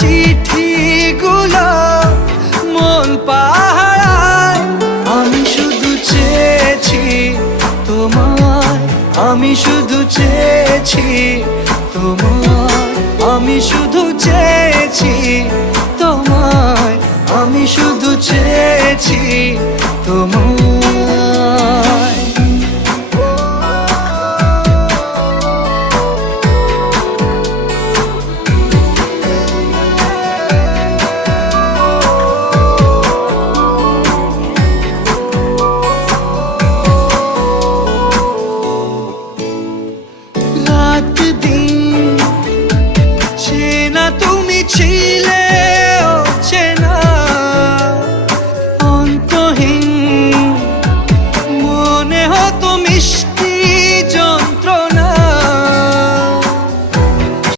চিঠিগুলো মন পাহারায়। আমি শুধু চেয়েছি তোমায়, আমি শুধু চেয়েছি তোমায়, আমি শুধু চেয়েছি তোমায়, আমি শুধু চেয়েছি তোমায়।